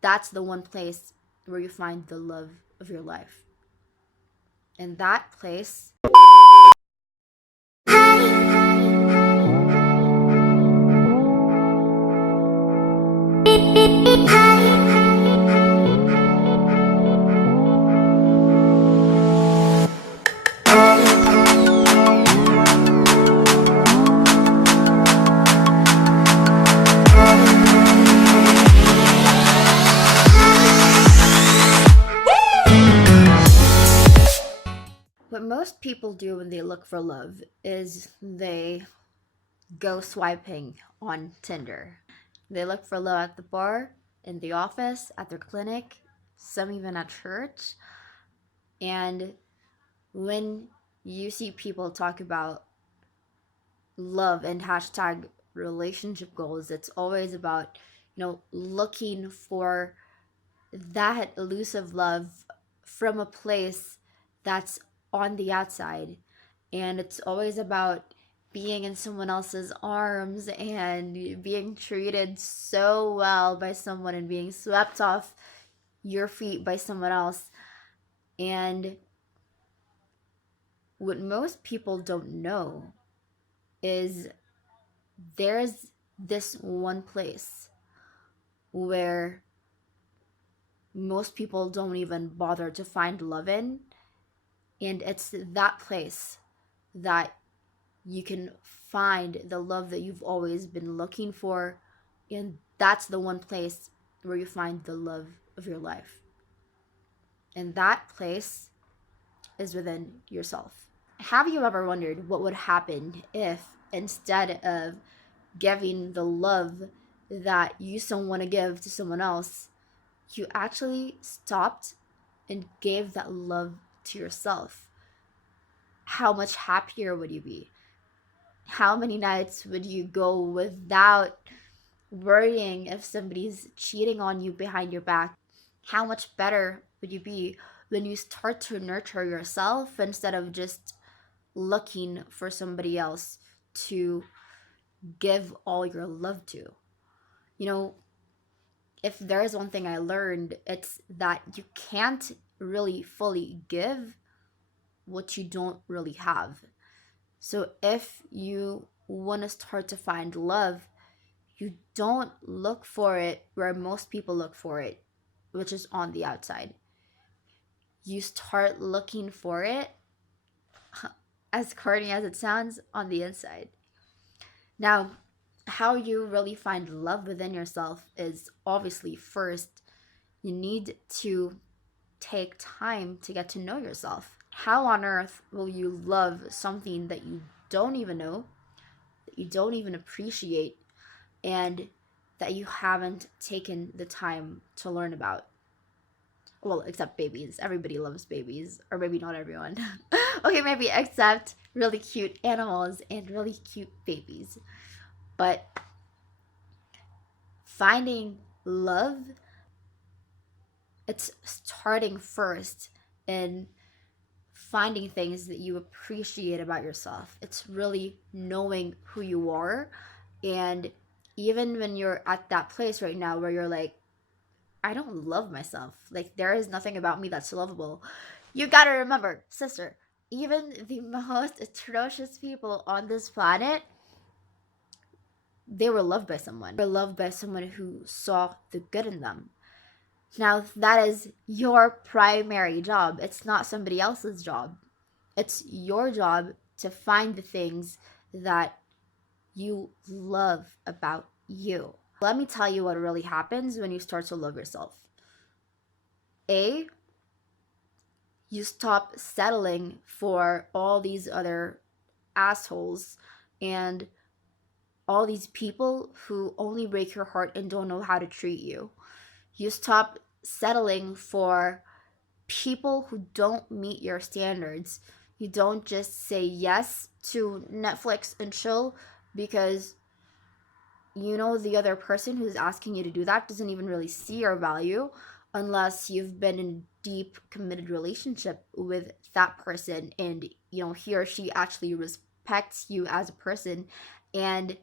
that's the one place where you find the love of your life. And that place what most people do when they look for love is they go swiping on Tinder. They look for love at the bar, in the office, at their clinic, some even at church. And when you see people talk about love and hashtag relationship goals, it's always about, looking for that elusive love from a place that's on the outside. And it's always about being in someone else's arms and being treated so well by someone and being swept off your feet by someone else. And what most people don't know is there's this one place where most people don't even bother to find love in. And it's that place that you can find the love that you've always been looking for. And that's the one place where you find the love of your life. And that place is within yourself. Have you ever wondered what would happen if instead of giving the love that you so want to give to someone else, you actually stopped and gave that love to yourself? How much happier would you be? How many nights would you go without worrying if somebody's cheating on you behind your back? How much better would you be when you start to nurture yourself instead of just looking for somebody else to give all your love to? If there is one thing I learned, it's that you can't really fully give what you don't really have. So if you want to start to find love, you don't look for it where most people look for it, which is on the outside. You start looking for it, as corny as it sounds, on the inside. Now, how you really find love within yourself is obviously first, you need to take time to get to know yourself. How on earth will you love something that you don't even know, that you don't even appreciate, and that you haven't taken the time to learn about? Well, except babies. Everybody loves babies, or maybe not everyone. Okay, maybe except really cute animals and really cute babies. But finding love, it's starting first in finding things that you appreciate about yourself. It's really knowing who you are. And even when you're at that place right now where you're like, I don't love myself, like there is nothing about me that's lovable, you gotta remember, sister, even the most atrocious people on this planet, they were loved by someone. They were loved by someone who saw the good in them. Now, that is your primary job. It's not somebody else's job. It's your job to find the things that you love about you. Let me tell you what really happens when you start to love yourself. A, you stop settling for all these other assholes and all these people who only break your heart and don't know how to treat you. You stop settling for people who don't meet your standards. You don't just say yes to Netflix and chill because the other person who's asking you to do that doesn't even really see your value unless you've been in a deep, committed relationship with that person and, he or she actually respects you as a person, and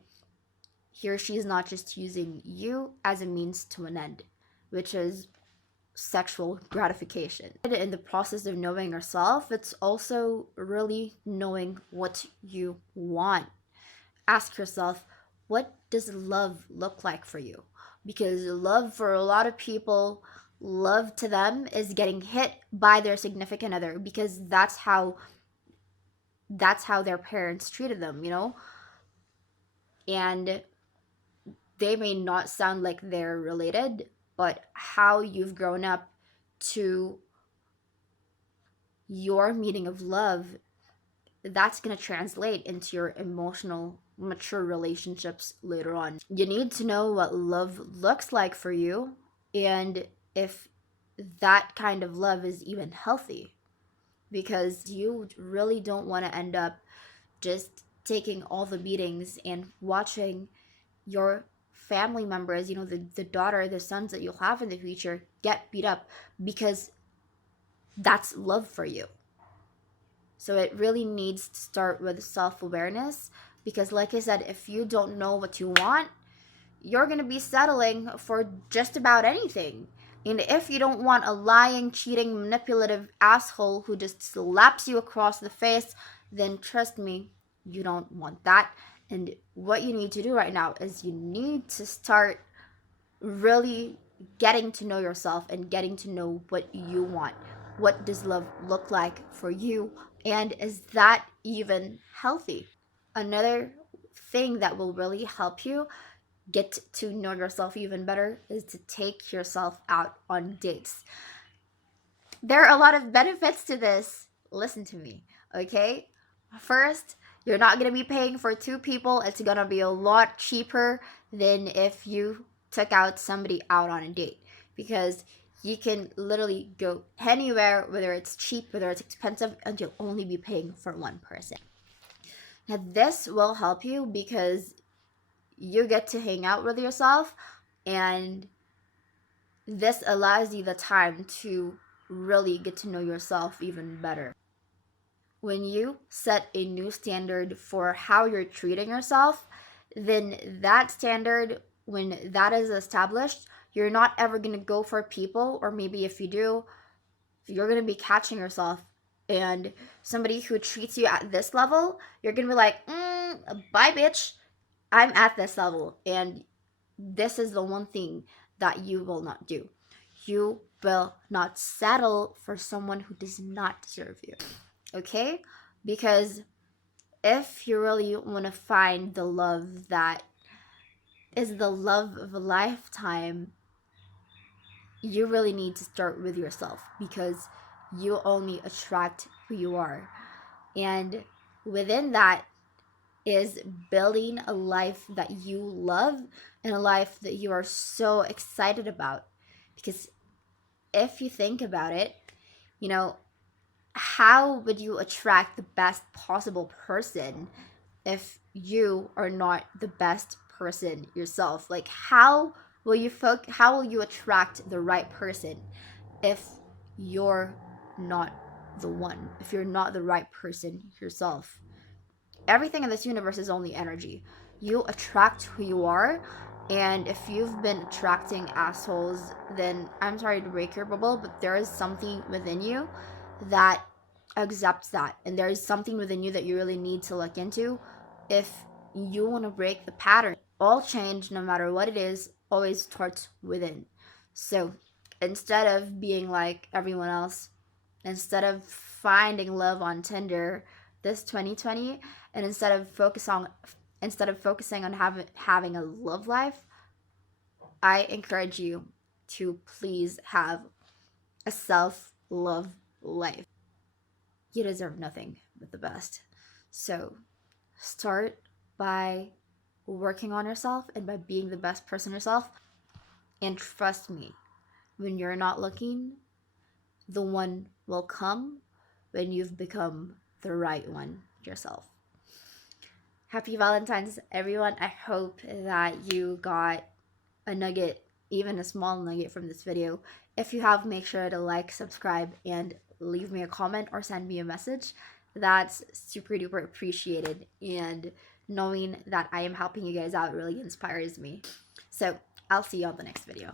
he or she is not just using you as a means to an end. which is sexual gratification. In the process of knowing yourself, it's also really knowing what you want. Ask yourself, what does love look like for you? Because love for a lot of people, love to them is getting hit by their significant other, because that's how their parents treated them, you know? And they may not sound like they're related, but how you've grown up to your meaning of love, that's going to translate into your emotional, mature relationships later on. You need to know what love looks like for you, and if that kind of love is even healthy, because you really don't want to end up just taking all the beatings and watching your family members, the daughter, the sons that you'll have in the future, get beat up, because that's love for you. So it really needs to start with self-awareness, because like I said, if you don't know what you want, you're going to be settling for just about anything. And if you don't want a lying, cheating, manipulative asshole who just slaps you across the face, then trust me, you don't want that. And what you need to do right now is you need to start really getting to know yourself and getting to know what you want. What does love look like for you? And is that even healthy? Another thing that will really help you get to know yourself even better is to take yourself out on dates. There are a lot of benefits to this. Listen to me, okay? First, you're not going to be paying for two people. It's going to be a lot cheaper than if you took out somebody out on a date, because you can literally go anywhere, whether it's cheap, whether it's expensive, and you'll only be paying for one person. Now, this will help you because you get to hang out with yourself, and this allows you the time to really get to know yourself even better. When you set a new standard for how you're treating yourself, then that standard, when that is established, you're not ever going to go for people, or maybe if you do, you're going to be catching yourself. And somebody who treats you at this level, you're going to be like, bye, bitch. I'm at this level. And this is the one thing that you will not do. You will not settle for someone who does not deserve you. Okay? Because if you really want to find the love that is the love of a lifetime, you really need to start with yourself, because you only attract who you are. And within that is building a life that you love and a life that you are so excited about. Because if you think about it, how would you attract the best possible person if you are not the best person yourself? Like, how will you attract the right person if you're not the one, if you're not the right person yourself? Everything in this universe is only energy. You attract who you are. And if you've been attracting assholes, then I'm sorry to break your bubble, but there is something within you that accepts that. And there is something within you that you really need to look into if you want to break the pattern. All change, no matter what it is, always starts within. So instead of being like everyone else, instead of finding love on Tinder this 2020, and instead of focusing on having a love life, I encourage you to please have a self-love life. You deserve nothing but the best. So start by working on yourself and by being the best person yourself. And trust me, when you're not looking, the one will come when you've become the right one yourself. Happy Valentine's, everyone. I hope that you got a nugget, even a small nugget, from this video. If you have, make sure to like, subscribe, and leave me a comment or send me a message. That's super duper appreciated. And knowing that I am helping you guys out really inspires me. So I'll see you on the next video.